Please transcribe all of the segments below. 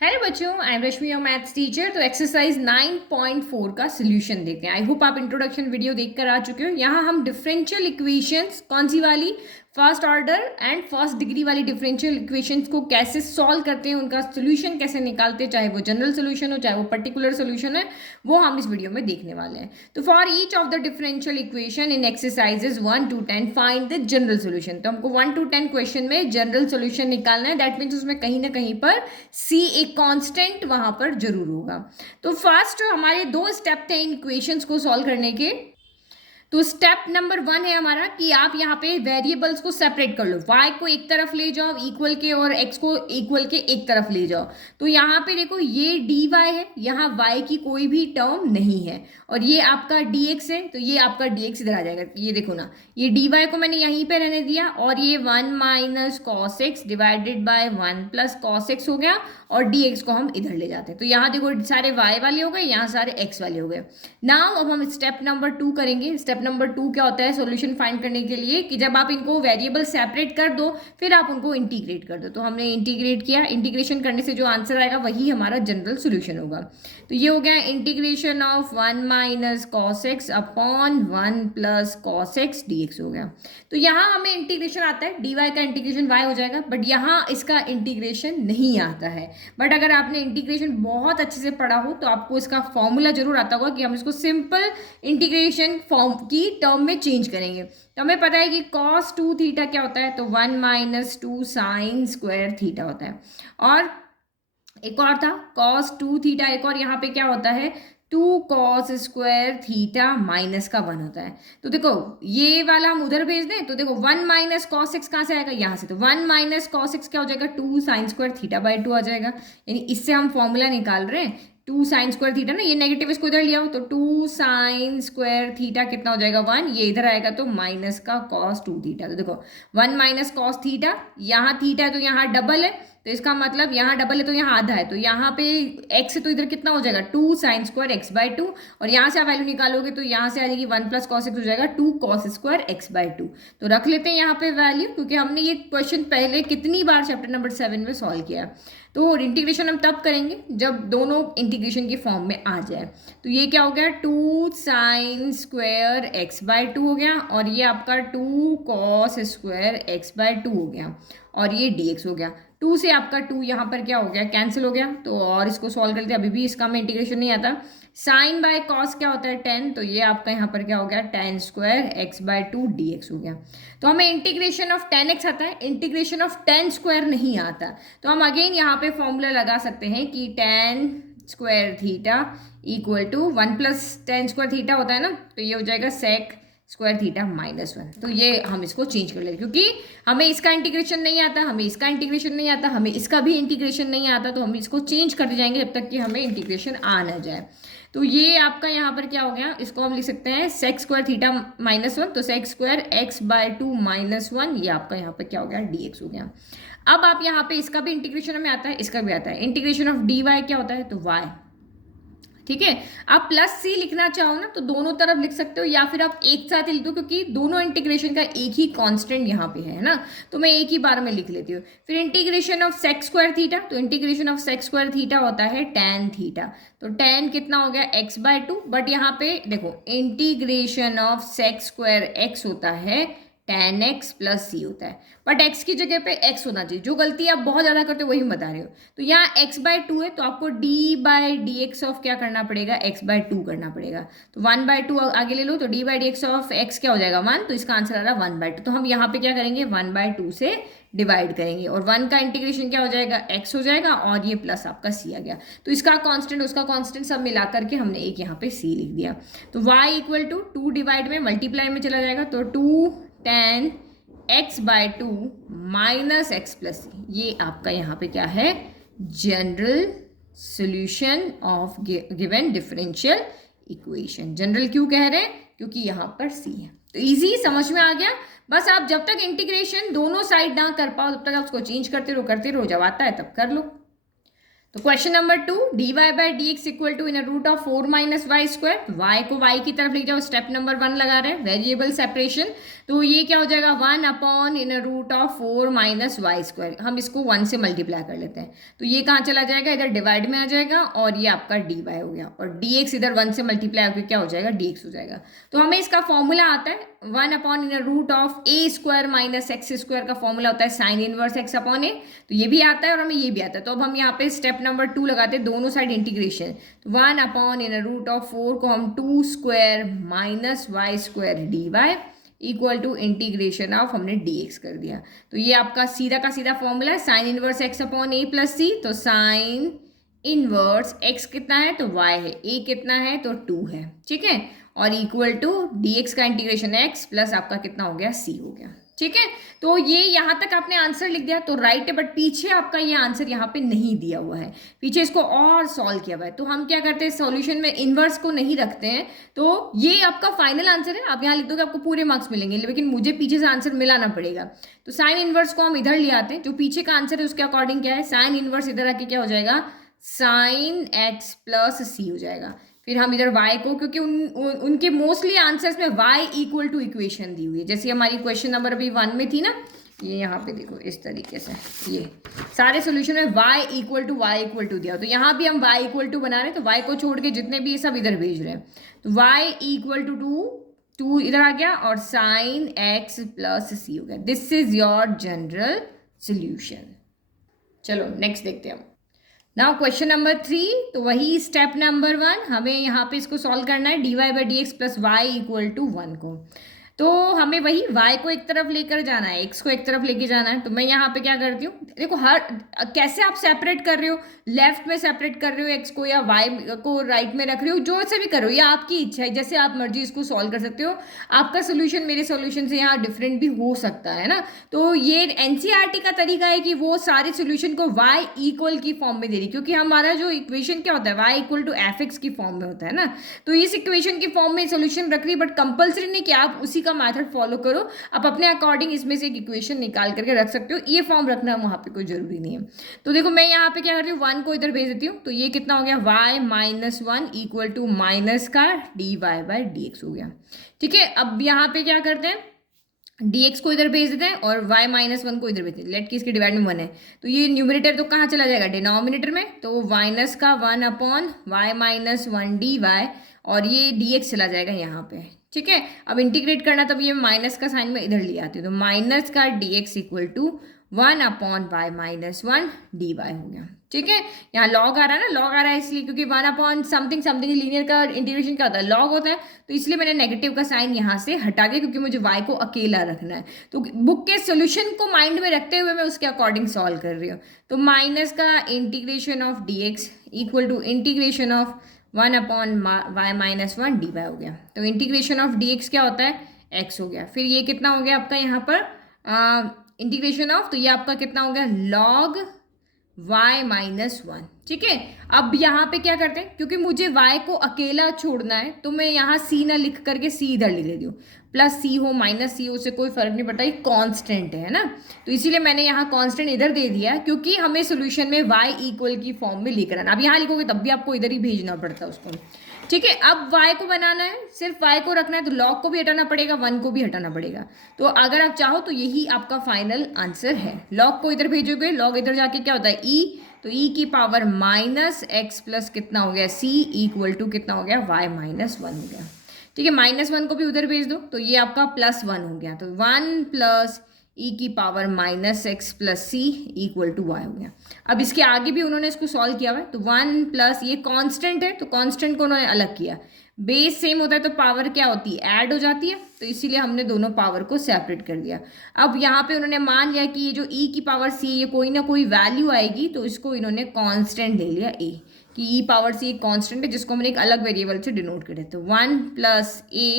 Hello बच्चों, I am Rashmi your maths teacher. तो exercise 9.4 का सोल्यूशन देखते हैं। आई होप आप इंट्रोडक्शन वीडियो देखकर आ चुके हो। यहाँ हम डिफरेंशियल इक्वेशंस कौन सी वाली, first order and first degree वाली डिफरेंशियल इक्वेशंस को कैसे सॉल्व करते हैं, उनका सोल्यूशन कैसे निकालते हैं, चाहे वो जनरल सोल्यूशन हो चाहे वो पर्टिकुलर सोल्यूशन है, वो हम इस वीडियो में देखने वाले हैं। तो for each of the differential equation in exercises 1 to 10 find the general solution. तो हमको 1 to 10 क्वेश्चन में जनरल सोल्यूशन निकालना है। दैट मीन्स उसमें कहीं ना कहीं पर सी एक कांस्टेंट वहां पर जरूर होगा। तो फर्स्ट हमारे दो स्टेप थे इन इक्वेशंस को सॉल्व करने के। तो स्टेप नंबर 1 है हमारा कि आप यहाँ पे वेरिएबल्स को सेपरेट कर लो। y को एक तरफ ले जाओ इक्वल के और x को इक्वल के एक तरफ ले जाओ। तो यहाँ पे देखो ये dy है, यहाँ y की कोई भी टर्म नहीं है, और ये आपका dx है, तो ये आपका dx इधर आ जाएगा। ये देखो ना, ये dy को मैंने यहीं पे रहने दिया, और ये 1 minus cos x divided by 1 plus cos x हो गया, और dx को हम इधर ले जाते हैं। तो यहाँ देखो सारे y वाले हो गए, यहाँ सारे x वाले हो गए। नाउ अब हम स्टेप नंबर 2 करेंगे। स्टेप नंबर 2 क्या होता है सॉल्यूशन फाइंड करने के लिए, कि जब आप इनको वेरिएबल सेपरेट कर दो फिर आप उनको इंटीग्रेट कर दो। तो हमने इंटीग्रेट किया, इंटीग्रेशन करने से जो आंसर आएगा वही हमारा जनरल सोल्यूशन होगा। तो ये हो गया integration of 1 minus cos x upon 1 plus cos x dx हो गया। तो यहाँ हमें इंटीग्रेशन आता है, dy का इंटीग्रेशन y हो जाएगा, बट यहाँ इसका इंटीग्रेशन नहीं आता है। बट अगर आपने इंटीग्रेशन बहुत अच्छे से पढ़ा हो तो आपको इसका फॉर्मूला जरूर आता होगा कि हम इसको सिंपल इंटीग्रेशन फॉर्म की टर्म में चेंज करेंगे। तो हमें पता है कि cos 2 थीटा क्या होता है, तो 1 माइनस 2 साइन स्क्वायर थीटा होता है। और एक और था cos 2 थीटा, एक और यहाँ पे क्या होता है 2 cos स्क्वायर थीटा माइनस का 1 होता है। तो देखो ये वाला हम उधर भेज दें, तो देखो 1 माइनस कॉस एक्स कहाँ से आएगा, यहाँ से। तो 1 माइनस कॉस एक्स क्या हो जाएगा, 2 साइन स्क्वायर थीटा बाई 2 आ जाएगा। यानी इससे हम फॉर्मूला निकाल रहे हैं 2 साइन स्क्वायर थीटा ना, ये नेगेटिव इसको इधर लिया हो, तो 2 साइन स्क्वायर थीटा कितना हो जाएगा 1, ये इधर आएगा तो माइनस का cos 2 थीटा। तो देखो 1 माइनस कॉस थीटा, यहाँ थीटा है तो यहाँ डबल है, तो इसका मतलब यहाँ डबल है तो यहाँ आधा है, तो यहाँ पे x है तो इधर कितना हो जाएगा 2 साइन स्क्वायर एक्स बाई 2, और यहाँ से आप वैल्यू निकालोगे तो यहाँ से आ जाएगी 1 प्लस कॉस एक्स हो जाएगा 2 कॉस स्क्वायर एक्स बाई 2। तो रख लेते हैं यहाँ पे वैल्यू, क्योंकि हमने ये क्वेश्चन पहले कितनी बार चैप्टर नंबर 7 में सॉल्व किया। तो इंटीग्रेशन हम तब करेंगे जब दोनों इंटीग्रेशन की फॉर्म में आ जाए। तो ये क्या हो गया 2 साइन स्क्वायर एक्स बाई 2 हो गया, और ये आपका 2 कॉस स्क्वायर एक्स बाई 2 हो गया, और ये dx हो गया। 2 से आपका 2 यहाँ पर क्या हो गया कैंसिल हो गया। तो और इसको सॉल्व करते हैं, अभी भी इसका में इंटीग्रेशन नहीं आता। साइन बाय कॉस क्या होता है 10, तो ये आपका यहाँ पर क्या हो गया 10 स्क्वायर एक्स बाय 2 dx हो गया। तो हमें इंटीग्रेशन ऑफ 10x आता है, इंटीग्रेशन ऑफ 10 स्क्वायर नहीं आता। तो हम अगेन यहाँ पे फॉर्मूला लगा सकते हैं कि 10 square theta equal to 1 plus 10 square theta होता है ना, तो ये हो जाएगा सेक स्क्वायर थीटा माइनस 1। तो ये हम इसको चेंज कर लेते, क्योंकि हमें इसका इंटीग्रेशन नहीं आता, हमें इसका इंटीग्रेशन नहीं आता, हमें इसका भी इंटीग्रेशन नहीं आता, तो हम इसको चेंज करते जाएंगे जब तक कि हमें इंटीग्रेशन आ ना जाए। तो ये आपका यहाँ पर क्या हो गया, इसको हम लिख सकते हैं सेक स्क्वायर थीटा माइनस 1, तो sec square x by 2 minus 1, ये आपका यहाँ पर क्या हो गया dx हो गया। अब आप यहाँ पे इसका भी इंटीग्रेशन हमें आता है, इसका भी आता है। इंटीग्रेशन ऑफ dy क्या होता है, तो y, ठीक है। आप प्लस सी लिखना चाहो ना तो दोनों तरफ लिख सकते हो, या फिर आप एक साथ ही लिख दो, क्योंकि दोनों इंटीग्रेशन का एक ही कांस्टेंट यहाँ पे है ना, तो मैं एक ही बार में लिख लेती हूँ। फिर integration of sec square theta, तो integration of sec square theta होता है tan थीटा। तो tan कितना हो गया x बाय 2, बट यहाँ पे देखो integration of sec square x होता है tan x प्लस सी होता है, बट x की जगह पे x होना चाहिए। जो गलती आप बहुत ज़्यादा करते हो वही मैं बता रही हूँ। तो यहाँ x बाय 2 है, तो आपको d by D X of क्या करना पड़ेगा, x बाय 2 करना पड़ेगा। तो 1 बाय 2 आगे ले लो, तो d by D X of x क्या हो जाएगा 1, तो इसका आंसर आ रहा है 1 बाय 2। तो हम यहाँ पे क्या करेंगे 1 बाय 2 से डिवाइड करेंगे, और 1 का इंटीग्रेशन क्या हो जाएगा x हो जाएगा, और ये प्लस आपका c आ गया। तो इसका कांस्टेंट उसका कांस्टेंट सब मिला करके हमने एक यहाँ पे c लिख दिया। तो y इक्वल टू 2 डिवाइड में मल्टीप्लाई में चला जाएगा, तो 2 tan x by 2 minus x plus C, ये आपका यहाँ पे क्या है general solution of given differential equation. General क्यों कह रहे हैं, क्योंकि यहाँ पर सी है। तो इजी, समझ में आ गया। बस आप जब तक इंटीग्रेशन दोनों साइड ना कर पाओ तब तक आप उसको चेंज करते रहो, जब आता है तब कर लो। तो question number 2, dy by D x equal to in root of 4 minus y square. y को y की तरफ ले जाओ, स्टेप नंबर 1 लगा रहे हैं वेरिएबल सेपरेशन। तो ये क्या हो जाएगा 1 upon in root of 4 minus y square, हम इसको 1 से मल्टीप्लाई कर लेते हैं, तो ये कहाँ चला जाएगा, इधर डिवाइड में आ जाएगा और ये आपका डी वाई हो गया, और डी एक्स इधर 1 से मल्टीप्लाई होकर क्या हो जाएगा डी एक्स हो जाएगा। तो हमें इसका फॉर्मूला आता है 1 upon in root of a square minus x square का फॉर्मूला होता है sine inverse x upon a, तो ये भी आता है और हमें ये भी आता है। तो अब हम यहाँ पे स्टेप नंबर 2 लगाते हैं, दोनों साइड इंटीग्रेशन, तो 1 अपॉन इन रूट ऑफ 4 को हम 2 square minus y square d y equal to integration of हमने डी एक्स कर दिया। तो ये आपका सीधा का सीधा फॉर्मूला है साइन इनवर्स एक्स अपॉन ए प्लस सी, तो साइन इनवर्स एक्स कितना है तो y है, a कितना है तो 2 है, ठीक है, और इक्वल टू dx का इंटीग्रेशन x प्लस आपका कितना हो गया c हो गया, ठीक है। तो ये यहाँ तक आपने आंसर लिख दिया तो राइट है, बट पीछे आपका ये आंसर यहाँ पे नहीं दिया हुआ है, पीछे इसको और सॉल्व किया हुआ है। तो हम क्या करते हैं, सॉल्यूशन में इनवर्स को नहीं रखते हैं, तो ये आपका फाइनल आंसर है, आप यहाँ लिख दोगे आपको पूरे मार्क्स मिलेंगे, लेकिन मुझे पीछे से आंसर मिलाना पड़ेगा। तो साइन इनवर्स को हम इधर ले आते हैं, जो पीछे का आंसर है उसके अकॉर्डिंग क्या है, साइन इनवर्स इधर आके क्या हो जाएगा साइन एक्स प्लस सी हो जाएगा। फिर हम इधर y को, क्योंकि उनके मोस्टली आंसर्स में y इक्वल टू इक्वेशन दी हुई है, जैसे हमारी क्वेश्चन नंबर अभी 1 में थी ना, ये यहाँ पे देखो इस तरीके से, ये सारे सोल्यूशन में y इक्वल टू दिया, तो यहाँ भी हम y इक्वल टू बना रहे हैं, तो y को छोड़ के जितने भी ये सब इधर भेज रहे हैं, तो y इक्वल टू 2 इधर आ गया और साइन x प्लस सी हो गया। This is your general solution. चलो नेक्स्ट देखते हैं हम। नाउ क्वेश्चन नंबर 3, तो वही स्टेप नंबर 1, हमें यहाँ पे इसको सॉल्व करना है dy by D x plus y equal to 1 को, तो हमें वही y को एक तरफ लेकर जाना है, x को एक तरफ लेके जाना है। तो मैं यहाँ पे क्या करती हूँ, देखो हर कैसे आप सेपरेट कर रहे हो, लेफ्ट में सेपरेट कर रहे हो x को या y को राइट में रख रहे हो, जो से भी करो, ये आपकी इच्छा है, जैसे आप मर्जी इसको सॉल्व कर सकते हो। आपका सोल्यूशन मेरे सोल्यूशन से यहाँ डिफरेंट भी हो सकता है ना। तो ये एनसीईआरटी का तरीका है कि वो सारे सोल्यूशन को y इक्वल की फॉर्म में दे रही, क्योंकि हमारा जो इक्वेशन क्या होता है y equal to F x की फॉर्म में होता है ना, तो इस इक्वेशन की फॉर्म में सोल्यूशन रख रही है, बट कंपल्सरी नहीं कि आप उसी का मेथड फॉलो करो, आप अपने अकॉर्डिंग इसमें से एक इक्वेशन निकाल करके रख सकते हो, ये फॉर्म रखना वहाँ पे कोई जरूरी नहीं है। तो देखो मैं यहाँ पे क्या कर रही हूँ, 1 को इधर भेज देती हूँ, तो ये कितना हो गया y minus 1 equal to minus का D Y by D x हो गया, ठीक है। अब यहाँ पे क्या करते हैं, dx को इधर भेज देते हैं और y माइनस 1 को इधर भेजते हैं, लेट की इसकी डिवाइड में 1 है, तो ये न्यूमरेटर तो कहाँ चला जाएगा डिनोमिनेटर में, तो माइनस का 1 upon y minus 1 d y, और ये dx चला जाएगा यहाँ पे, ठीक है। अब इंटीग्रेट करना, तब ये माइनस का साइन में इधर ले आती हूँ, तो माइनस का dx equal to 1 upon y minus 1 d y हो गया, ठीक है। यहाँ लॉग आ रहा है ना, लॉग आ रहा है इसलिए क्योंकि 1 अपॉन समथिंग समथिंग लीनियर का इंटीग्रेशन क्या होता है, लॉग होता है, तो इसलिए मैंने नेगेटिव का साइन यहाँ से हटा दिया, क्योंकि मुझे y को अकेला रखना है। तो बुक के सोल्यूशन को माइंड में रखते हुए मैं उसके अकॉर्डिंग सॉल्व कर रही हूँ। तो माइनस का integration of dx equal to integration of 1 upon y minus 1 d y हो गया, तो इंटीग्रेशन ऑफ dx क्या होता है x हो गया। फिर ये कितना हो गया आपका यहाँ पर इंटीग्रेशन ऑफ, तो ये आपका कितना हो गया log y माइनस 1, ठीक है। अब यहाँ पे क्या करते हैं, क्योंकि मुझे y को अकेला छोड़ना है, तो मैं यहाँ c ना लिख करके c इधर लिख देती हूँ, प्लस c हो माइनस c हो उससे कोई फर्क नहीं पड़ता, ये कांस्टेंट है ना, तो इसीलिए मैंने यहाँ कांस्टेंट इधर दे दिया, क्योंकि हमें सोल्यूशन में y इक्वल की फॉर्म में लेकर आना। अब यहाँ लिखोगे तब भी आपको इधर ही भेजना पड़ता है उसको, ठीक है। अब y को बनाना है, सिर्फ y को रखना है, तो log को भी हटाना पड़ेगा, 1 को भी हटाना पड़ेगा। तो अगर आप चाहो तो यही आपका फाइनल आंसर है। log को इधर भेजोगे, log इधर जाके क्या होता है e, तो e की पावर माइनस एक्स प्लस कितना हो गया c इक्वल टू कितना हो गया y माइनस 1 हो गया, ठीक है। माइनस 1 को भी उधर भेज दो, तो ये आपका प्लस 1 हो गया, तो 1 प्लस e की power minus x plus c equal to y हो गया। अब इसके आगे भी उन्होंने इसको सॉल्व किया हुआ है, तो 1 प्लस ये कांस्टेंट है, तो कांस्टेंट को उन्होंने अलग किया, बेस सेम होता है तो पावर क्या होती है ऐड हो जाती है, तो इसीलिए हमने दोनों पावर को सेपरेट कर दिया। अब यहाँ पे उन्होंने मान लिया कि ये जो e की पावर c ये कोई ना कोई वैल्यू आएगी, तो इसको इन्होंने कांस्टेंट ले लिया a, कि e पावर c एक कांस्टेंट है जिसको हमने एक अलग वेरिएबल से डिनोट कर देते, 1 प्लस a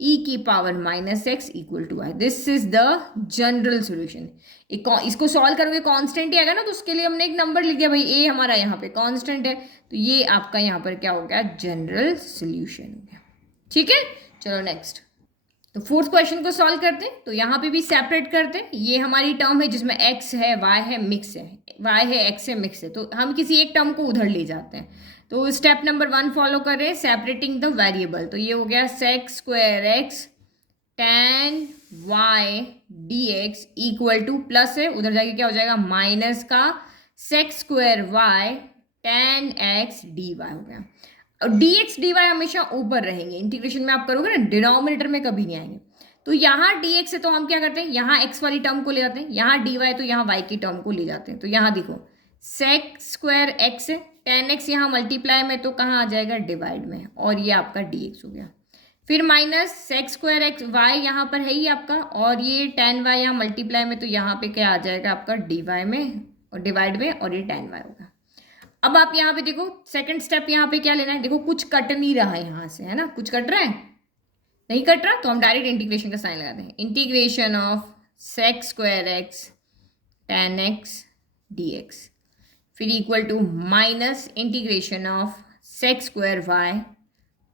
e की power minus x equal to y. This is the general solution. इसको सॉल्व करोगे कांस्टेंट ही आएगा ना, तो उसके लिए हमने एक नंबर लिख दिया, भाई ए हमारा यहाँ पे कांस्टेंट है, तो ये आपका यहाँ पर क्या हो गया जनरल सोल्यूशन हो गया, ठीक है। चलो नेक्स्ट, तो फोर्थ क्वेश्चन को सॉल्व करते हैं। तो यहाँ पे भी सेपरेट करते हैं, ये हमारी टर्म है जिसमें x है y है मिक्स है, y है x है मिक्स है, तो हम किसी एक टर्म को उधर ले जाते हैं। तो स्टेप नंबर 1 फॉलो कर रहे हैं, सेपरेटिंग द वेरिएबल। तो ये हो गया sec square x tan y d x equal to plus है, उधर जाके क्या हो जाएगा माइनस का sec square y tan x D y हो गया। और डी एक्स डी वाई हमेशा ऊपर रहेंगे, इंटीग्रेशन में आप करोगे ना डिनोमिनेटर में कभी नहीं आएंगे। तो यहाँ डी एक्स है तो हम क्या करते हैं, यहाँ एक्स वाली टर्म को ले जाते हैं, यहाँ डी वाई तो यहाँ वाई की टर्म को ले जाते हैं। तो यहाँ देखो सेक स्क्वायर एक्स है, टेन एक्स यहाँ मल्टीप्लाई में तो कहाँ आ जाएगा डिवाइड में, और ये आपका डी एक्स हो गया। फिर minus sec square x y यहाँ पर है ही आपका, और ये टेन वाई यहाँ मल्टीप्लाई में तो यहाँ पे क्या आ जाएगा आपका डी वाई में और डिवाइड में, और ये टेन वाई होगा। अब आप यहाँ पे देखो सेकंड स्टेप यहाँ पे क्या लेना है, देखो कुछ कट नहीं रहा है यहाँ से, है ना, कुछ कट रहा है नहीं कट रहा, तो हम डायरेक्ट इंटीग्रेशन का साइन लगाते हैं। Integration of sec square X tan x D X फिर equal to minus integration of sec square Y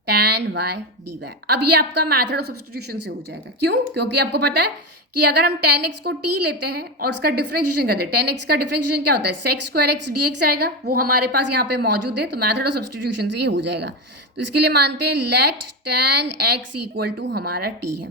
tan y dy। अब ये आपका मैथड ऑफ सब्स्टिट्यूशन से हो जाएगा। क्यों? क्योंकि आपको पता है कि अगर हम tan x को t लेते हैं और उसका डिफरेंशिएशन करते हैं, tan x का डिफरेंशिएशन क्या होता है, sec square x D x आएगा, वो हमारे पास यहाँ पे मौजूद है, तो मैथड ऑफ सब्स्टिट्यूशन से ये हो जाएगा। तो इसके लिए मानते हैं let tan x equal to हमारा t है,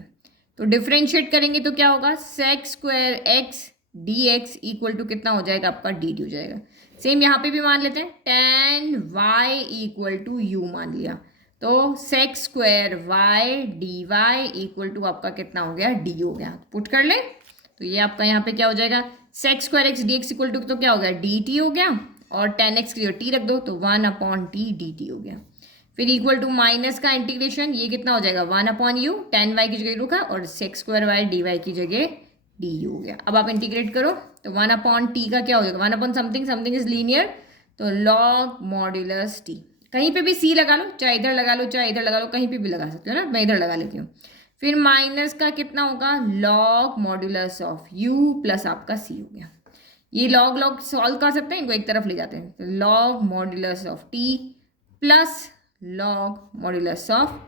तो डिफरेंशिएट करेंगे तो क्या होगा, sec square x D x equal to कितना हो जाएगा आपका डी टी हो जाएगा। सेम यहाँ पे भी मान लेते हैं, tan y equal to u मान लिया, तो sec square y d y equal to आपका कितना हो गया डी हो गया। पुट कर ले तो ये आपका यहाँ पे क्या हो जाएगा, sec square x D x equal to तो क्या हो गया डी टी हो गया, और टेन एक्स की टी रख दो तो one upon t d t हो गया। फिर इक्वल टू माइनस का इंटीग्रेशन, ये कितना हो जाएगा one upon u, tan y की जगह रुका और sec square y d y की जगह डी यू हो गया। अब आप इंटीग्रेट करो तो वन अपॉन टी का क्या हो जाएगा, one upon something, something is linear, तो लॉग मॉड्यूलस टी, कहीं पे भी सी लगा लो, चाहे इधर लगा लो चाहे इधर लगा लो, कहीं पे भी लगा सकते हो ना, मैं इधर लगा लेती हूँ। फिर माइनस का कितना होगा, log modulus of you plus आपका सी हो गया। ये लॉग लॉग सॉल्व कर सकते हैं, इनको एक तरफ ले जाते हैं, तो log modulus of T plus log modulus of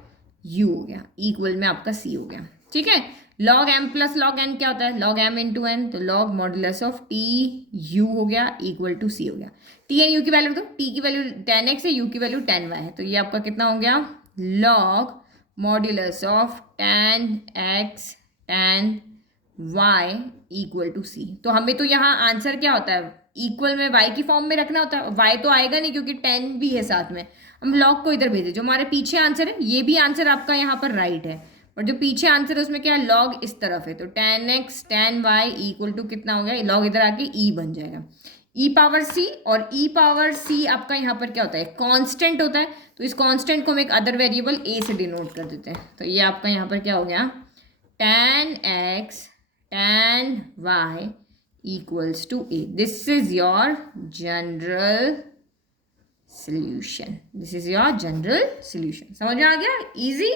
you हो गया, इक्वल में आपका सी हो गया। ठीक है, log M plus log N क्या होता है, लॉग एम इंटू एन, तो log modulus of T U हो गया इक्वल टू सी हो गया। टी एन यू की वैल्यू, तो टी की वैल्यू टेन एक्स है, यू की वैल्यू टेन वाई है, तो ये आपका कितना हो गया, log modulus of ten x ten Y equal to C. तो हमें तो यहाँ आंसर क्या होता है, इक्वल में वाई की फॉर्म में रखना होता है, वाई तो आएगा नहीं क्योंकि टेन भी है साथ में, हम लॉग को इधर भेजे, जो हमारे पीछे आंसर है ये भी आंसर आपका यहाँ पर राइट है, और जो पीछे आंसर है उसमें क्या है, लॉग इस तरफ है, तो tan x ten Y equal to कितना हो गया, लॉग इधर आके ई बन जाएगा, ई पावर सी, और ई पावर सी आपका यहाँ पर क्या होता है, कांस्टेंट होता है, तो इस कांस्टेंट को हम एक अदर वेरिएबल ए से डिनोट कर देते हैं, तो ये आपका यहाँ पर क्या हो गया, tan x ten y equals to a. This is your general solution, this is your general solution. समझ में आ गया, इजी।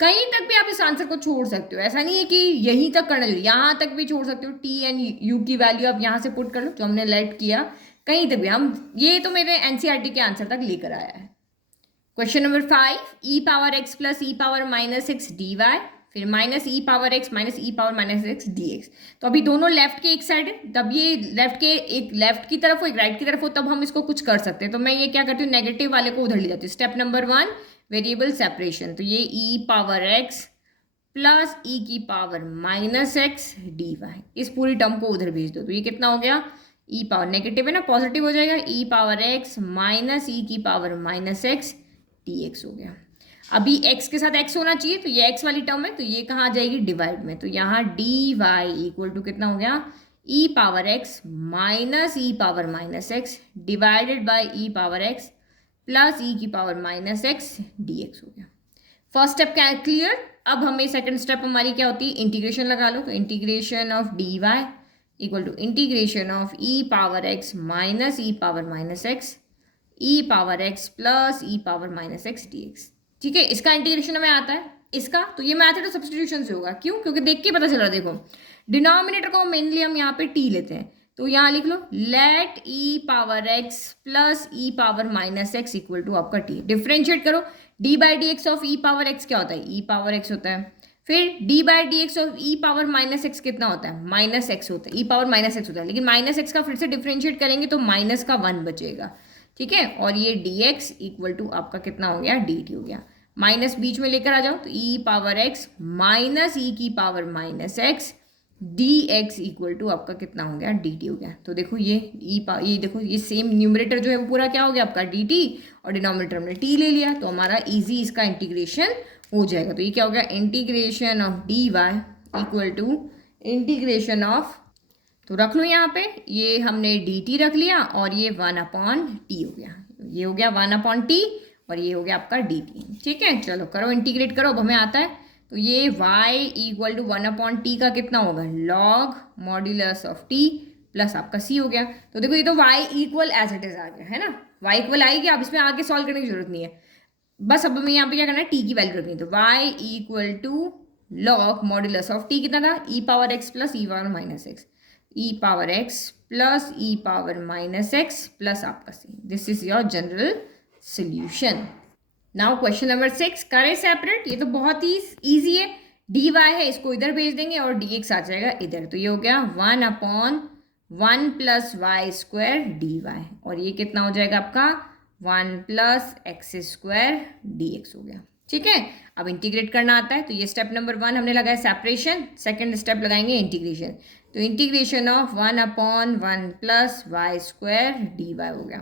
कहीं तक भी आप इस आंसर को छोड़ सकते हो, ऐसा नहीं है कि यहीं तक करना चाहिए, यहाँ तक भी छोड़ सकते हो, टी एंड यू की वैल्यू आप यहाँ से पुट कर लो जो हमने लेट किया, कहीं तक भी हम, ये तो मेरे एनसीईआरटी के आंसर तक लेकर आया है। Question number 5, E power x plus ई power minus x D Y, फिर माइनस ई पावर एक्स माइनस ई power minus x D X. तो अभी दोनों लेफ्ट के एक साइड है, तब ये लेफ्ट के एक लेफ्ट की तरफ हो एक राइट की तरफ हो, तब हम इसको कुछ कर सकते हैं। तो मैं ये क्या करती हूँ, नेगेटिव वाले को उधर ले जाती हूँ। स्टेप नंबर 1, वेरिएबल सेपरेशन, तो ये ई पावर एक्स प्लस ई की power minus x D y, इस पूरी टर्म को उधर भेज दो, तो ये कितना हो गया, ई पावर नेगेटिव है ना, पॉजिटिव हो जाएगा, ई पावर एक्स माइनस ई की power minus x D x हो गया। अभी x के साथ x होना चाहिए, तो ये x वाली टर्म है, तो ये कहाँ आ जाएगी, डिवाइड में, तो यहाँ डी वाई इक्वल टू कितना हो गया, E power x minus E power minus X divided by E power x plus ई की power minus x D x हो गया। फर्स्ट स्टेप क्या है, क्लियर। अब हमें सेकंड स्टेप हमारी क्या होती है, इंटीग्रेशन लगा लो, तो integration of d y equal to integration of E power x minus E power minus x e power x plus E power minus x D x. ठीक है, इसका इंटीग्रेशन हमें आता है, इसका तो ये मैथड ऑफ सब्स्टिट्यूशन से होगा। क्यों? क्योंकि देख के पता चल रहा है, देखो डिनोमिनेटर को मेनली हम यहाँ पे टी लेते हैं, तो यहाँ लिख लो let E power x plus E power minus x equal to आपका टी। डिफ्रेंशिएट करो, D by D X of E power X क्या होता है, ई पावर एक्स होता है, फिर D by D X of E power minus X कितना होता है, माइनस एक्स होता है, ई पावर माइनस एक्स होता है, लेकिन माइनस एक्स का फिर से डिफ्रेंशिएट करेंगे तो माइनस का 1 बचेगा। ठीक है, और ये डी एक्स इक्वल टू आपका कितना हो गया, डी टी हो गया। माइनस बीच में लेकर आ जाओ तो e power x minus e की power minus x D x equal to आपका कितना हो गया डी टी हो गया। तो देखो ये ये देखो ये सेम न्यूमरेटर जो है वो पूरा क्या हो गया आपका डी टी और डिनोमिनेटर हमने टी ले लिया तो हमारा इजी इसका इंटीग्रेशन हो जाएगा। तो ये क्या हो गया integration of d y equal to integration of, तो रख लो यहाँ पे ये हमने डी टी रख लिया और ये 1/t हो गया, ये हो गया 1/t और ये हो गया आपका डी टी। ठीक है चलो करो इंटीग्रेट करो, अब हमें आता है तो ये y इक्वल टू 1/t का कितना होगा log modulus of t plus आपका c हो गया। तो देखो ये तो y equal as it is आ गया है ना, y इक्वल आएगी, अब इसमें आगे सॉल्व करने की जरूरत नहीं है, बस अब हमें यहाँ पे क्या करना है t की वैल्यू रखनी है। तो y equal to log modulus of t कितना था e power x plus e power minus x, e power x plus e power minus x plus आपका c। This is your general solution. Now question number 6 करें separate, ये तो बहुत ही easy है, d y है इसको इधर भेज देंगे और डी एक्स आ जाएगा इधर, तो ये हो गया 1/1 plus y square d y और ये कितना हो जाएगा आपका 1 plus x square d x हो गया। ठीक है अब इंटीग्रेट करना आता है तो ये स्टेप नंबर 1 हमने लगाया सेपरेशन, सेकेंड स्टेप लगाएंगे इंटीग्रेशन। तो integration of 1/1 plus y square d y हो गया,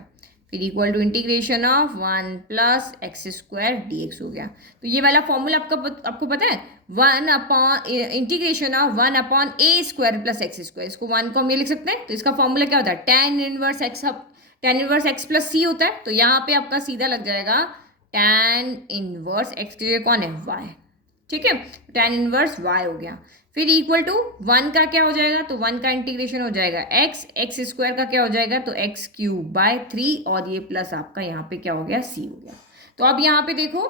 फिर equal to integration of 1 plus x square d x हो गया। तो ये वाला फॉर्मूला आपको पता है 1 integration of 1/a square plus x square, इसको 1 को हम ये लिख सकते हैं। तो इसका फॉर्मूला क्या होता है tan inverse x plus c होता है। तो यहाँ पे आपका सीधा लग जाएगा tan इनवर्स x के लिए कौन है y, ठीक है tan इनवर्स y हो गया, फिर इक्वल टू 1 का क्या हो जाएगा तो 1 का इंटीग्रेशन हो जाएगा एक्स स्क्वायर का क्या हो जाएगा तो एक्स क्यूब बाय 3 और ये प्लस आपका यहाँ पे क्या हो गया c हो गया। तो अब यहाँ पे देखो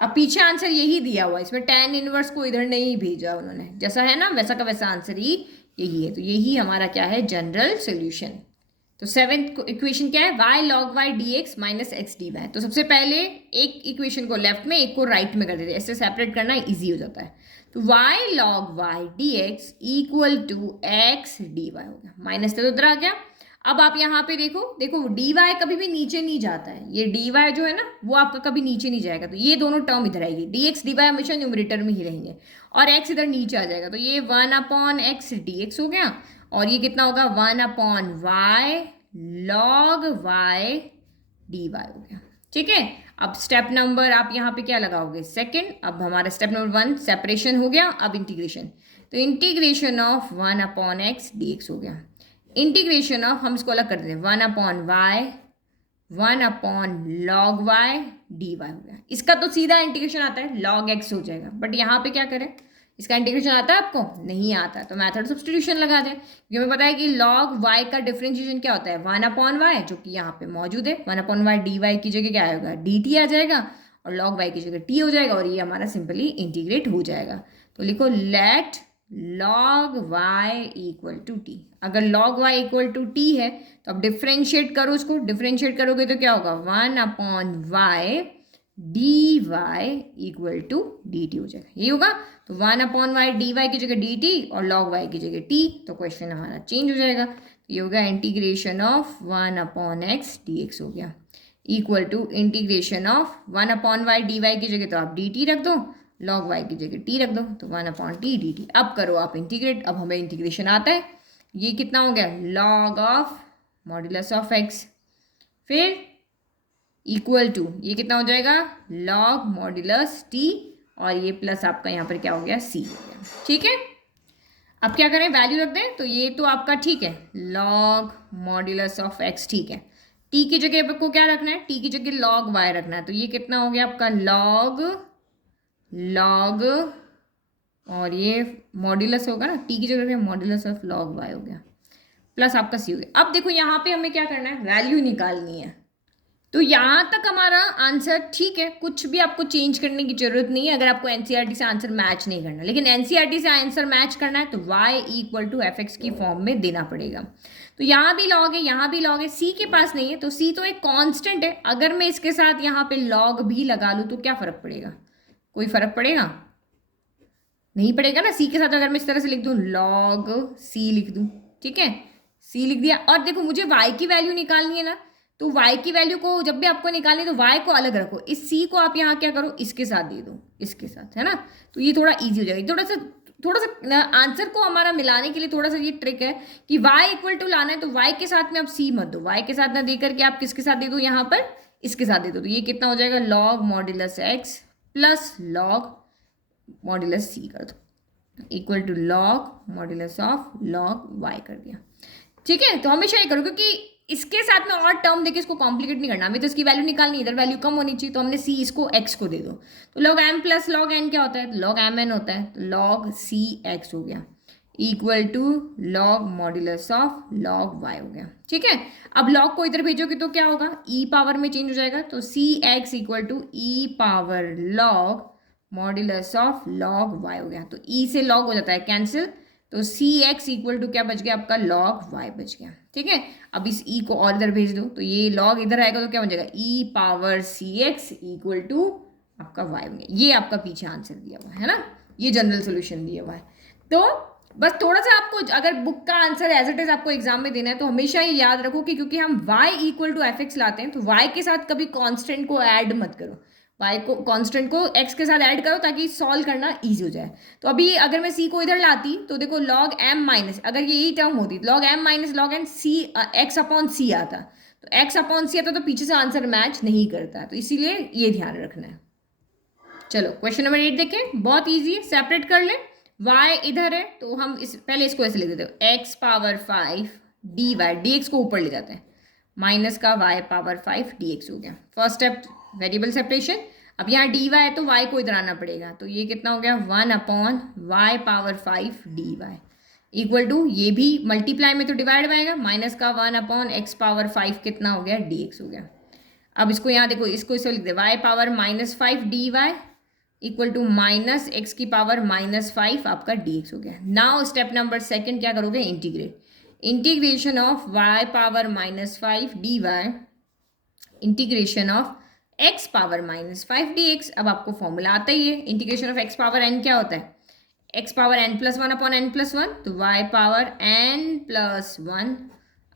अब पीछे आंसर यही दिया हुआ है, इसमें tan इनवर्स को इधर नहीं भेजा उन्होंने, जैसा है ना वैसा का वैसा आंसर ही यही है। तो यही हमारा क्या है जनरल सोल्यूशन। तो 7th इक्वेशन क्या है y log y dx minus x D y. तो सबसे पहले एक इक्वेशन को लेफ्ट में एक को राइट में कर देते हैं, ऐसे सेपरेट करना इजी हो जाता है। तो y log y dx equal to x D y हो गया, माइनस तो उधर आ गया। अब आप यहाँ पे देखो dy कभी भी नीचे नहीं जाता है, ये dy जो है ना वो आपका कभी नीचे नहीं जाएगा, तो ये दोनों टर्म इधर आएगी, dx dy हमेशा न्यूमरेटर में ही रहेंगे और x इधर नीचे आ जाएगा। तो ये 1/x dx हो गया और ये कितना होगा 1/y log y dy हो गया। ठीक है अब स्टेप नंबर आप यहाँ पे क्या लगाओगे सेकंड। अब हमारा स्टेप नंबर 1 सेपरेशन हो गया, अब इंटीग्रेशन। तो इंटीग्रेशन ऑफ 1/x dx हो गया, इंटीग्रेशन ऑफ हम इसको अलग कर देते हैं 1/y 1/log y dy हो गया। इसका तो सीधा इंटीग्रेशन आता है log x हो जाएगा, बट यहाँ पे क्या करें इसका इंटीग्रेशन आता है आपको नहीं आता, तो मेथड सब्स्टिट्यूशन लगा दें, क्योंकि हमें पता है कि log y का डिफरेंशिएशन क्या होता है 1/y जो कि यहाँ पे मौजूद है, 1/y dy की जगह क्या आएगा dt आ जाएगा और log y की जगह t हो जाएगा और ये हमारा सिंपली इंटीग्रेट हो जाएगा। तो लिखो let log y equal to t। अगर log y equal to t है तो अब डिफ्रेंशिएट करो, उसको डिफ्रेंशिएट करोगे तो क्या होगा 1/y dy equal to dt हो जाएगा, ये होगा। तो 1/y dy की जगह dt और log y की जगह t, तो क्वेश्चन हमारा चेंज हो जाएगा। तो ये होगा इंटीग्रेशन ऑफ 1/x dx हो गया equal to integration of 1/y dy की जगह तो आप dt रख दो, log y की जगह t रख दो, तो 1/t dt। अब करो आप इंटीग्रेट, अब हमें इंटीग्रेशन आता है, ये कितना हो गया log of modulus of x, फिर इक्वल टू ये कितना हो जाएगा log मॉड्यूलस t और ये प्लस आपका यहाँ पर क्या हो गया c हो गया। ठीक है अब क्या करें वैल्यू रख दें, तो ये तो आपका ठीक है log मॉड्यूलस ऑफ x, ठीक है t की जगह को क्या रखना है t की जगह log y रखना है, तो ये कितना हो गया आपका log और ये मॉड्यूलस होगा ना t की जगह मॉड्यूलस ऑफ log y हो गया प्लस आपका c हो गया। अब देखो यहाँ पे हमें क्या करना है वैल्यू निकालनी है, तो यहाँ तक हमारा आंसर ठीक है, कुछ भी आपको चेंज करने की जरूरत नहीं है अगर आपको एनसीईआरटी से आंसर मैच नहीं करना, लेकिन एनसीईआरटी से आंसर मैच करना है तो y equal to F x की फॉर्म में देना पड़ेगा। तो यहाँ भी log है यहाँ भी log है, c के पास नहीं है तो c तो एक कांस्टेंट है, अगर मैं इसके साथ यहाँ पे log भी लगा लूँ तो क्या फ़र्क पड़ेगा, कोई फ़र्क पड़ेगा नहीं पड़ेगा ना। c के साथ अगर मैं इस तरह से लिख दूँ log c लिख दूँ, ठीक है c लिख दिया, और देखो मुझे y की वैल्यू निकालनी है ना, तो y की वैल्यू को जब भी आपको निकालनी तो y को अलग रखो, इस c को आप यहाँ क्या करो, इसके साथ दे दो, इसके साथ, है ना। तो ये थोड़ा ईजी हो जाएगा। थोड़ा सा आंसर को हमारा मिलाने के लिए थोड़ा सा ये ट्रिक है कि y इक्वल टू लाना है तो y के साथ में आप c मत दो, y के साथ ना दे करके आप किसके साथ दे दो, यहाँ पर इसके साथ दे दो। तो ये कितना हो जाएगा, log modulus x plus log modulus c कर दो equal to log modulus of log y कर दिया। ठीक है, तो हमेशा ये करो, क्योंकि इसके साथ में और टर्म देके इसको कॉम्प्लिकेट नहीं करना, हमें तो इसकी वैल्यू निकालनी, इधर वैल्यू कम होनी चाहिए, तो हमने c इसको x को दे दो। तो log m plus log n क्या होता है, तो log m n होता है, तो log c x हो गया equal to log modulus of log y हो गया। ठीक है, अब log को इधर भेजोगे तो क्या होगा, e पावर में चेंज हो जाएगा, तो c x equal to e power log modulus of log y हो गया। तो e से log हो जाता है कैंसिल, तो सी एक्स इक्वल टू क्या बच गया आपका, log y बच गया। ठीक है, अब इस e को और इधर भेज दो, तो ये log इधर आएगा तो क्या बन जाएगा, e power c x equal to आपका y बन गया। ये आपका पीछे आंसर दिया हुआ है ना, ये जनरल सोल्यूशन दिया हुआ है। तो बस थोड़ा सा आपको, अगर बुक का आंसर एज इट इज आपको एग्जाम में देना है तो हमेशा ये याद रखो कि क्योंकि हम y equal to F X लाते हैं, तो y के साथ कभी कॉन्स्टेंट को ऐड मत करो, y को कांस्टेंट को x के साथ ऐड करो ताकि सॉल्व करना इजी हो जाए। तो अभी अगर मैं c को इधर लाती तो देखो log m माइनस, अगर ये यही टर्म होती log m minus log n c x upon c आता, तो x अपॉन c आता तो पीछे से आंसर मैच नहीं करता, तो इसीलिए ये ध्यान रखना है। चलो क्वेश्चन नंबर 8 देखें, बहुत ईजी है, सेपरेट कर लें। y इधर है तो हम पहले इसको ऐसे लिख देते हैं, x पावर 5 dy, dx को ऊपर ले जाते हैं, माइनस का y पावर 5 dx हो गया। First step variable separation. अब यहाँ dy है तो y को इधर आना पड़ेगा, तो ये कितना हो गया, 1 upon y power 5 dy equal to, ये भी मल्टीप्लाई में तो डिवाइड में आएगा, माइनस का 1 अपॉन x पावर 5 कितना हो गया, dx हो गया। अब इसको यहाँ देखो, इसको इसे लिख दे, y power minus 5 dy equal to minus x की पावर माइनस 5 आपका dx हो गया। नाउ स्टेप नंबर सेकंड क्या करोगे, integrate, integration of y power minus 5 dy integration of x power minus 5 dx। अब आपको फॉर्मूला आता ही है, integration of x power n क्या होता है, x power n plus 1 upon n plus 1, तो y power n plus 1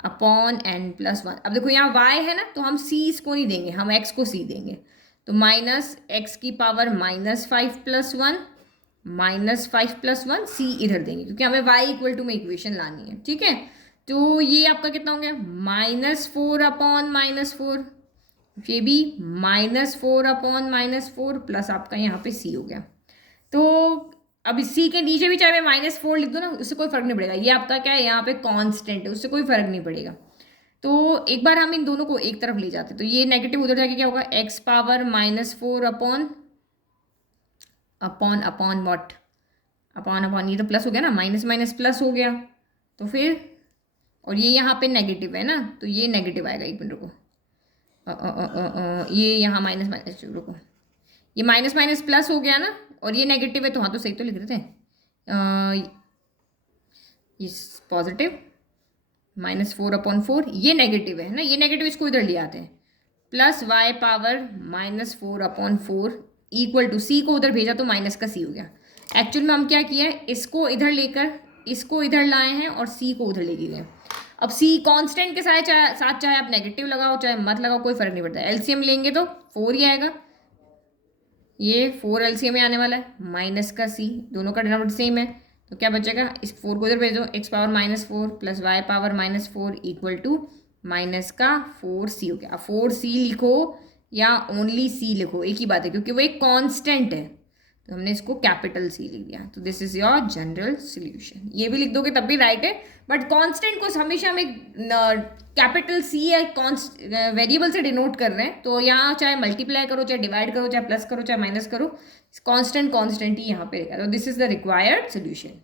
upon n plus 1। अब देखो यहाँ y है ना, तो हम c इसको नहीं देंगे, हम x को c देंगे, तो माइनस एक्स की power minus 5 plus 1 minus 5 plus 1 c इधर देंगे, क्योंकि हमें y इक्वल टू में इक्वेशन लानी है। ठीक है, तो ये आपका कितना हो गया, माइनस 4 अपॉन माइनस 4, ये भी माइनस 4 अपॉन माइनस 4 प्लस आपका यहाँ पे c हो गया। तो अब इस c के नीचे भी चाहे मैं माइनस 4 लिख दूँ ना, उससे कोई फर्क नहीं पड़ेगा, ये आपका क्या है, यहाँ पे कांस्टेंट है, उससे कोई फर्क नहीं पड़ेगा। तो एक बार हम इन दोनों को एक तरफ ले जाते हैं, तो ये नेगेटिव उधर जाके क्या होगा, x power minus 4 upon upon upon what, upon upon, ये तो प्लस हो गया ना, माइनस माइनस प्लस हो गया, तो फिर और ये यहाँ पे नेगेटिव है ना, तो ये नेगेटिव आएगा, एक मिनट रुको, ये यहाँ माइनस माइनस, रुको, ये माइनस माइनस प्लस हो गया ना, और ये नेगेटिव है, तो हाँ तो सही तो लिख देते हैं, ये पॉजिटिव माइनस 4 अपॉन 4, ये नेगेटिव है ना, ये नेगेटिव इसको इधर ले आते हैं, plus y power minus 4 upon 4 equal to, c को उधर भेजा तो माइनस का c हो गया। एक्चुअल में हम क्या किया है, इसको इधर लेकर इसको इधर लाए हैं और c को उधर लेके गए। अब c कांस्टेंट के साथ चाहे आप नेगेटिव लगाओ चाहे मत लगाओ, कोई फर्क नहीं पड़ता, एलसीएम लेंगे तो 4 ही आएगा, ये 4 एलसीएम में आने वाला है, माइनस का c, दोनों का डिनोमिनेटर सेम है, तो क्या बचेगा, इस 4 को इधर भेज दो, x power minus 4 plus y power minus 4 equal to minus का 4c हो गया। अब 4c लिखो या ओनली c लिखो, एक ही बात है, क्योंकि वो एक कांस्टेंट है, तो हमने इसको कैपिटल c लिख दिया। तो this is your general solution. ये भी लिख दोगे तब भी राइट है, बट कांस्टेंट को हमेशा हमें कैपिटल c या वेरिएबल से डिनोट कर रहे हैं, तो यहाँ चाहे मल्टीप्लाई करो चाहे डिवाइड करो चाहे प्लस करो चाहे माइनस करो, कांस्टेंट ही यहाँ पे रहेगा। तो this is the required solution.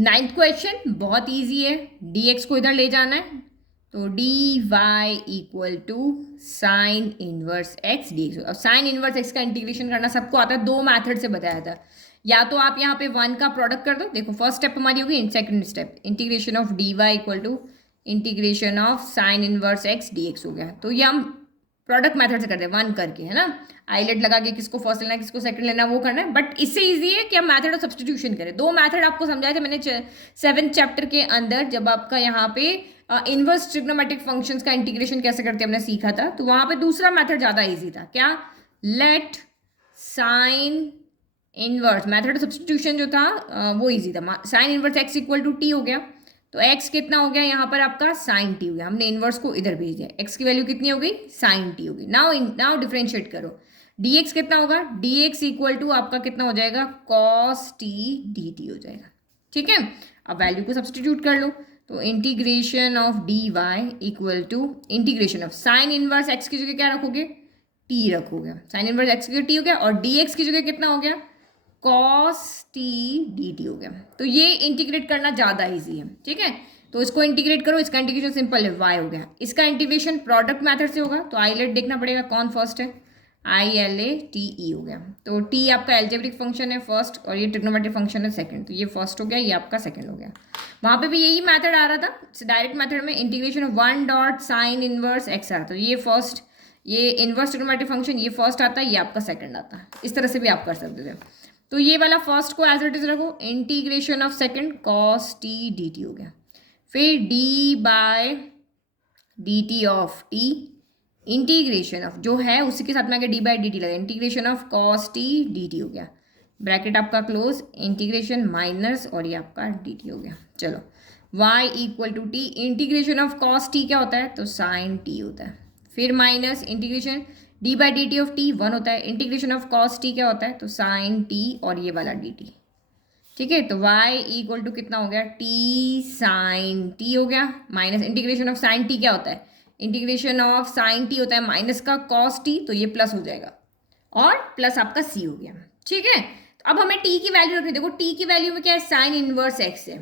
9th question बहुत इजी है, dx को इधर ले जाना है, तो dy equal to sine inverse x dx। अब साइन इनवर्स x का इंटीग्रेशन करना सबको आता है, 2 मैथड से बताया था, या तो आप यहाँ पे 1 का प्रोडक्ट कर दो, देखो फर्स्ट स्टेप हमारी होगी, second step integration of dy equal to integration of sine inverse x dx हो गया। तो ये हम प्रोडक्ट मेथड से करते हैं 1 करके, है ना, आईलेट लगा के किसको फर्स्ट लेना है किसको सेकंड लेना है वो करना है, बट इससे इजी है कि हम मेथड ऑफ सब्स्टिट्यूशन करें। 2 मेथड आपको समझाए थे मैंने 7th चैप्टर के अंदर, जब आपका यहाँ पे इनवर्स ट्रिग्नोमेट्रिक फंक्शंस का इंटीग्रेशन कैसे करते हैं हमने सीखा था, तो वहां पे दूसरा मेथड ज़्यादा ईजी था। क्या? Let sine inverse, method substitution जो था वो ईजी था। Sine inverse x equal to t हो गया, तो एक्स कितना हो गया यहाँ पर आपका साइन टी हो गया, हमने इनवर्स को इधर भेज दिया, एक्स की वैल्यू कितनी हो गई साइन टी हो गई। नाउ डिफरेंशिएट करो, dx कितना होगा, dx इक्वल टू आपका कितना हो जाएगा cos t dt हो जाएगा। ठीक है, अब वैल्यू को सब्सटीट्यूट कर लो, तो integration of dy equal to integration of sine inverse x की जगह क्या रखोगे, t रखोगे, साइन इनवर्स x की जगह t हो गया, और dx की जगह कितना हो गया cos t dt हो गया। तो ये इंटीग्रेट करना ज़्यादा ईजी है। ठीक है, तो इसको इंटीग्रेट करो, इसका इंटीग्रेशन सिंपल है, y हो गया, इसका इंटीग्रेशन प्रोडक्ट मेथड से होगा, तो आईलेट देखना पड़ेगा कौन फर्स्ट है, ILATE हो गया, तो t आपका एल्जेब्रिक फंक्शन है फर्स्ट, और ये ट्रिग्नोमेट्रिक फंक्शन है सेकंड, तो ये फर्स्ट हो गया, ये आपका सेकंड हो गया। वहाँ पे भी यही मेथड आ रहा था, डायरेक्ट मेथड में integration of 1 dot sign inverse x आ रहा था, ये फर्स्ट, ये इनवर्स ट्रिग्नोमेट्रिक फंक्शन ये फर्स्ट आता है, ये आपका सेकंड आता है, इस तरह से भी आप कर सकते थे। तो ये वाला फर्स्ट को एज इट इज रखो, integration of second cos t dt हो गया, फिर d बाय dt ऑफ t, इंटीग्रेशन ऑफ जो है उसी के साथ में आगे डी बाई डी टी लगा, integration of cos t d t हो गया, ब्रैकेट आपका क्लोज, इंटीग्रेशन माइनस, और ये आपका डी टी हो गया। चलो y equal to t, integration of cos t क्या होता है, तो साइन टी होता है, फिर minus integration d by d t of t 1 होता है, इंटीग्रेशन ऑफ कॉस टी क्या होता है, तो साइन टी, और ये वाला डी टी। ठीक है, तो y इक्वल टू कितना हो गया, टी साइन टी हो गया, minus integration of sign T क्या होता है, इंटीग्रेशन ऑफ साइन टी होता है माइनस का कॉस टी, तो ये प्लस हो जाएगा, और प्लस आपका सी हो गया। ठीक है, तो अब हमें टी की वैल्यू रखनी, देखो टी की वैल्यू में क्या है, साइन इनवर्स एक्स है।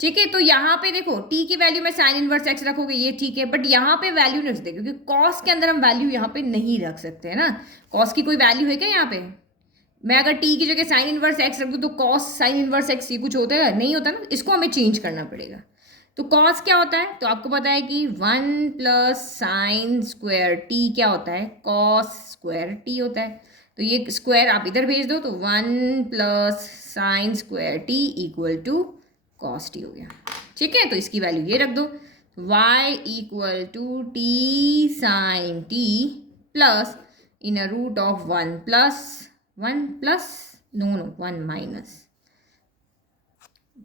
ठीक है, तो यहाँ पे देखो टी की वैल्यू में साइन इनवर्स एक्स रखोगे, ये ठीक है, बट यहाँ पे वैल्यू नहीं रख सकते, क्योंकि कॉस के अंदर हम वैल्यू यहाँ पे नहीं रख सकते है ना, कॉस की कोई वैल्यू है क्या यहाँ पे, मैं अगर टी की जगह साइन इनवर्स एक्स रख दूँ तो कॉस साइन इनवर्स एक्स ये कुछ होता है, नहीं होता ना, इसको हमें चेंज करना पड़ेगा। तो कॉस क्या होता है, तो आपको पता है कि 1 प्लस साइन स्क्वायर टी क्या होता है, कॉस स्क्वायर टी होता है, तो ये स्क्वायर आप इधर भेज दो, तो 1 plus sine square t equal to cos t हो गया। ठीक है, तो इसकी वैल्यू ये रख दो, y equal to t sine t plus in a root of 1 plus no 1 minus,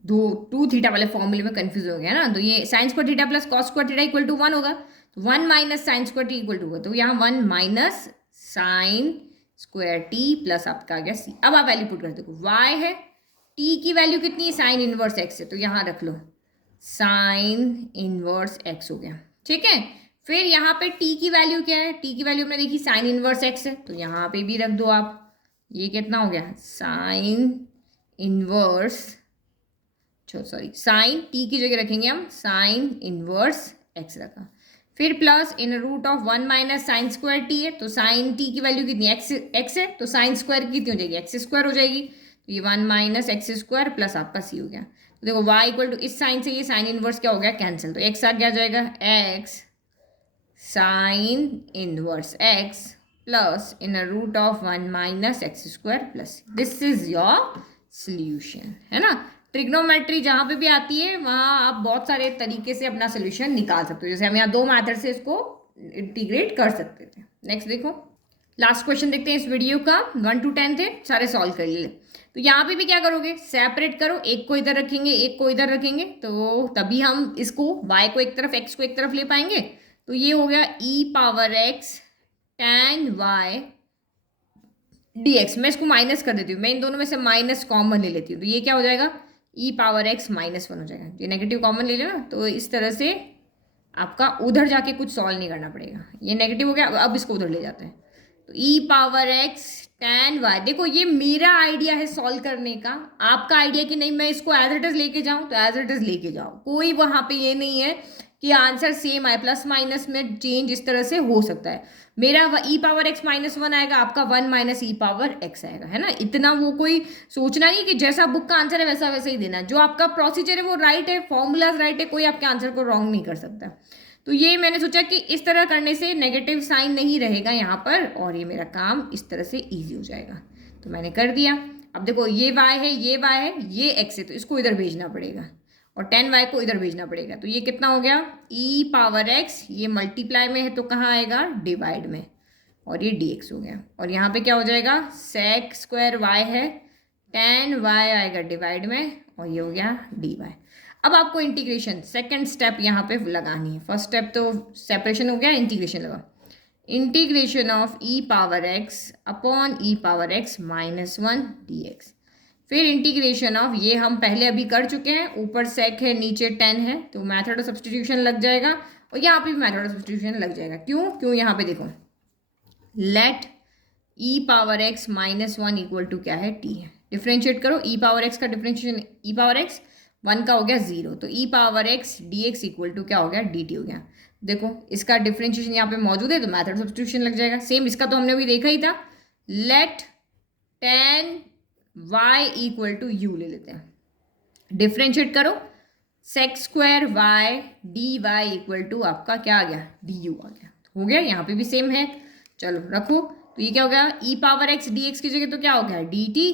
दो 2 थीटा वाले फॉर्मूले में कंफ्यूज हो गया ना, तो ये sine square theta plus cos square theta equal to 1 होगा, तो 1 minus sine square t equal to होगा, तो यहाँ 1 minus sine square t plus आपका आ गया सी। अब आप वैल्यू पुट कर दो, y है, t की वैल्यू कितनी है, साइन इनवर्स x है, तो यहाँ रख लो साइन इनवर्स x हो गया। ठीक है, फिर यहाँ पे t की वैल्यू क्या है, t की वैल्यू हमने देखी साइन इनवर्स x है, तो यहाँ पे भी रख दो आप, ये कितना हो गया sine inverse, sorry sine t की जगह रखेंगे हम साइन इनवर्स एक्स रखा, फिर plus in root of 1 minus sine square t है, तो साइन टी की वैल्यू कितनी एक्स है, तो साइन स्क्वायर की कितनी हो जाएगी, एक्स स्क्वायर हो जाएगी, तो ये 1 माइनस एक्स स्क्वायर प्लस आपका सी हो गया। तो देखो y इक्वल टू इस साइन से ये साइन इनवर्स क्या हो गया, कैंसिल, तो एक्स आ गया जाएगा x sine inverse x plus in root of 1 minus x square plus, this is your solution, है ना। ट्रिग्नोमेट्री जहाँ पे भी आती है वहाँ आप बहुत सारे तरीके से अपना सोल्यूशन निकाल सकते हो, जैसे हम यहाँ 2 मेथड से इसको इंटीग्रेट कर सकते थे। नेक्स्ट देखो, लास्ट क्वेश्चन देखते हैं इस वीडियो का, 1 to 10 थे, सारे सॉल्व कर लिए। तो यहाँ पे भी क्या करोगे, सेपरेट करो, एक को इधर रखेंगे एक को इधर रखेंगे, तो तभी हम इसको y को एक तरफ x को एक तरफ ले पाएंगे। तो ये हो गया e power x tan y dx, मैं इसको माइनस कर देती हूँ, मैं इन दोनों में से माइनस कॉमन ले लेती हूँ, तो ये क्या हो जाएगा e पावर x -1 हो जाएगा, ये नेगेटिव कॉमन ले लेना, तो इस तरह से आपका उधर जाके कुछ सॉल्व नहीं करना पड़ेगा, ये नेगेटिव हो गया, अब इसको उधर ले जाते हैं, तो e power x tan y, देखो ये मेरा आइडिया है सॉल्व करने का, आपका आइडिया कि नहीं मैं इसको एज इट इज लेके जाऊँ, तो एज इट इज लेके जाओ, कोई वहाँ पे ये नहीं है कि आंसर सेम आए, प्लस माइनस में चेंज इस तरह से हो सकता है, मेरा e पावर x -1 आएगा, आपका 1 माइनस e पावर x आएगा, है ना। इतना वो कोई सोचना नहीं कि जैसा बुक का आंसर है वैसा वैसा ही देना, जो आपका प्रोसीजर है वो राइट है, फॉर्मूलाज राइट है, कोई आपके आंसर को रॉन्ग नहीं कर सकता। तो ये मैंने सोचा कि इस तरह करने से नेगेटिव साइन नहीं रहेगा यहाँ पर, और ये मेरा काम इस तरह से ईजी हो जाएगा, तो मैंने कर दिया। अब देखो ये y है, ये y है, ये x है, तो इसको इधर भेजना पड़ेगा, और 10y को इधर भेजना पड़ेगा। तो ये कितना हो गया, e पावर x, ये मल्टीप्लाई में है तो कहाँ आएगा, डिवाइड में, और ये dx हो गया। और यहाँ पे क्या हो जाएगा, sec स्क्वायर y है, 10y आएगा डिवाइड में, और ये हो गया dy। अब आपको इंटीग्रेशन सेकंड स्टेप यहाँ पे लगानी है। फर्स्ट स्टेप तो सेपरेशन हो गया, इंटीग्रेशन लगा। Integration of e power x upon e power x minus 1 dx। फिर इंटीग्रेशन ऑफ, ये हम पहले अभी कर चुके हैं, ऊपर सेक है नीचे 10 है, तो मेथड ऑफ सब्सटीट्यूशन लग जाएगा, और यहाँ पे भी मेथड ऑफ सब्सटीट्यूशन लग जाएगा। क्यों यहाँ पे देखो, let e power x minus 1 equal to क्या है, t है। डिफ्रेंशिएट करो, e पावर x का डिफ्रेंशिएशन, e पावर x 1 का हो गया 0, तो e power x dx equal to क्या हो गया, dt हो गया। देखो इसका डिफ्रेंशिएशन यहाँ पे मौजूद है, तो मेथड सब्सटीट्यूशन लग जाएगा। सेम इसका तो हमने अभी देखा ही था, late 10y equal to u ले लेते हैं, डिफ्रेंशिएट करो, sec square y dy equal to आपका क्या आ गया, du आ गया। हो गया, यहाँ पे भी सेम है, चलो रखो। तो ये क्या हो गया, e पावर x dx की जगह तो क्या हो गया, dt,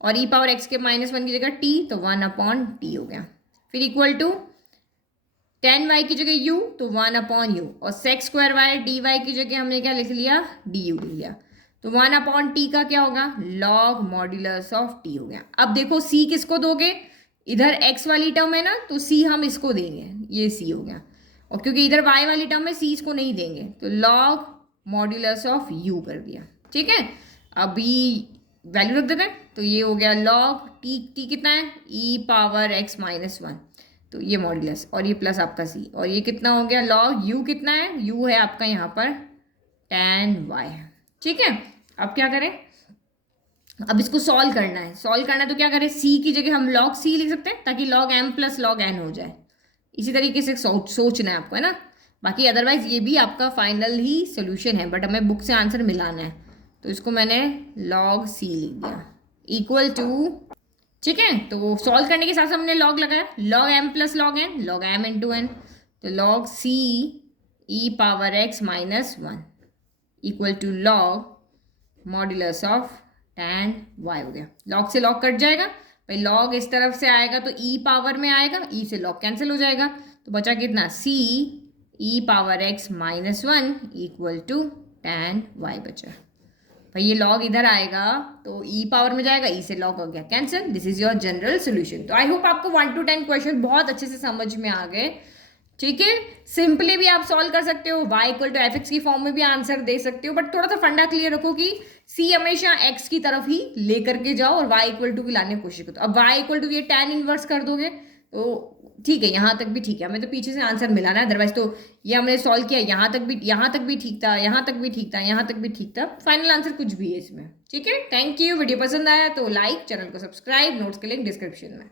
और e पावर x के माइनस 1 की जगह t, तो 1 अपॉन टी हो गया। फिर इक्वल टू 10y की जगह u, तो 1 अपॉन यू, और सेक स्क्वायर y dy की जगह हमने क्या लिख लिया, du लिख लिया, तो 1 अपॉन टी का क्या होगा, लॉग मॉड्यूलस ऑफ टी हो गया। अब देखो c किसको दोगे, इधर x वाली टर्म है ना, तो c हम इसको देंगे, ये c हो गया, और क्योंकि इधर y वाली टर्म है c इसको नहीं देंगे, तो लॉग मॉड्यूलस ऑफ u कर दिया। ठीक है, अभी वैल्यू रख देते हैं, तो ये हो गया लॉग टी कितना है, e पावर x माइनस 1, तो ये मॉड्यूलस, और ये प्लस आपका c, और ये कितना हो गया, लॉग u कितना है, u है आपका यहाँ पर tan y। ठीक है, अब क्या करें, अब इसको सॉल्व करना है। तो क्या करें, c की जगह हम log c लिख सकते हैं, ताकि log m plus log n हो जाए। इसी तरीके से सोचना है आपको, है ना। बाकी अदरवाइज ये भी आपका फाइनल ही सोल्यूशन है, बट हमें बुक से आंसर मिलाना है, तो इसको मैंने log c लिख दिया इक्वल टू, ठीक है। तो सॉल्व करने के साथ हमने log लगाया, log m plus log n, log m into n, तो log c e power x minus 1 equal to log modulus of tan y हो गया। log से log कट जाएगा भाई, log इस तरफ से आएगा तो e पावर में आएगा, e से log कैंसिल हो जाएगा, तो बचा कितना, c e power x minus 1 equal to tan y बचा भाई। ये log इधर आएगा तो e पावर में जाएगा, e से log हो गया cancel. This is your general solution. तो आई होप आपको 1 to 10 क्वेश्चन बहुत अच्छे से समझ में आ गए। ठीक है, सिंपली भी आप सॉल्व कर सकते हो, y equal to F x की फॉर्म में भी आंसर दे सकते हो, बट थोड़ा सा फंडा क्लियर रखो कि c हमेशा x की तरफ ही लेकर के जाओ और y इक्वल टू की लाने की कोशिश करो। अब y इक्वल टू ये tan इनवर्स कर दोगे तो ठीक है, यहाँ तक भी ठीक है, हमें तो पीछे से आंसर मिलाना है। अदरवाइज तो ये हमने सॉल्व किया, यहाँ तक भी ठीक था, यहाँ तक भी ठीक था, यहाँ तक भी ठीक था, फाइनल आंसर कुछ भी है इसमें। ठीक है, थैंक यू। वीडियो पसंद आया तो लाइक, चैनल को सब्सक्राइब, नोट्स के लिंक डिस्क्रिप्शन में।